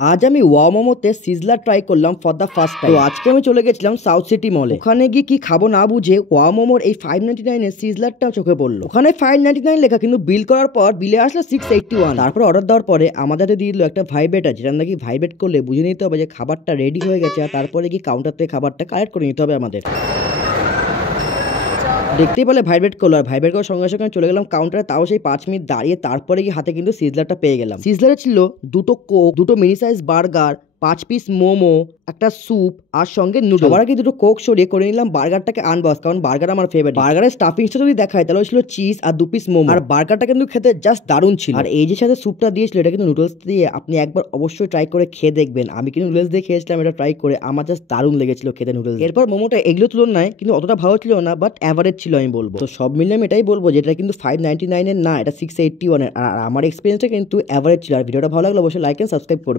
আজ আমি wow মোমোতে sizzler try করলাম ফর দ্য ফার্স্ট টাইম। তো আজকে আমি চলে গেছিলাম সাউথ সিটি মলে। ওখানে গিয়ে কি খাবো না বুঝে ওয়াও মোমোর এই 599 এর সিজলারটা চোখে পড়লো। ওখানে 599 লেখা, কিন্তু বিল করার পর বিলে আসলো 681। তারপর অর্ডার দেওয়ার পরে আমাদের দিয়ে দিল একটা ভাইব্রেটার, যেটা নাকি ভাইব্রেট করলে বুঝে নিতে হবে যে খাবারটা রেডি হয়ে গেছে, আর তারপরে কি কাউন্টার থেকে খাবারটা কালেক্ট করে নিতে হবে আমাদের। দেখতেই পেলে ভাইব্রেট করলো, আর ভাইব্রেট করার সঙ্গে সঙ্গে চলে গেলাম কাউন্টারে। তাও সেই 5 মিনিট দাঁড়িয়ে তারপরে কি হাতে কিন্তু সিজলারটা পেয়ে গেলাম। সিজলারে ছিল দুটো কোক, দুটো mini size burger, 5 piece momo, একটা স্যুপ আর সঙ্গে নুডলস। সবার আগে দুটো কোক সরিয়ে করে নিলাম বার্গারটাকে আনবক্স, কারণ বার্গার আমার ফেভারিট। বার্গারের স্টাফিংসটা যদি দেখায় তাহলে ছিল চিজ আর 2 পিস মোমো, আর বার্গারটা কিন্তু খেতে জাস্ট দারুণ ছিল। আর এই যে সাথে স্যুপটা দিয়েছিল এটা কিন্তু নুডলস দিয়ে, আপনি একবার অবশ্যই ট্রাই করে খেয়ে দেখবেন। আমি কিন্তু নুডলস দিয়ে খেয়েছিলাম, এটা ট্রাই করে আমার জাস্ট দারুণ লেগেছিল খেতে নুডলস। এরপর মোমোটা এগুলো তুলনায় কিন্তু অতটা ভালো ছিল না, বাট অ্যাভারেজ ছিল আমি বলবো। তো সব মিলিয়ে আমি এটাই বলবো যে এটা কিন্তু 599 এর না, এটা 681 এর। আর আমার এক্সপিরিয়েন্সটা কিন্তু অ্যাভারেজ ছিল। আর ভিডিওটা ভালো লাগলে অবশ্যই লাইক এন্ড সাবস্ক্রাইব করবে।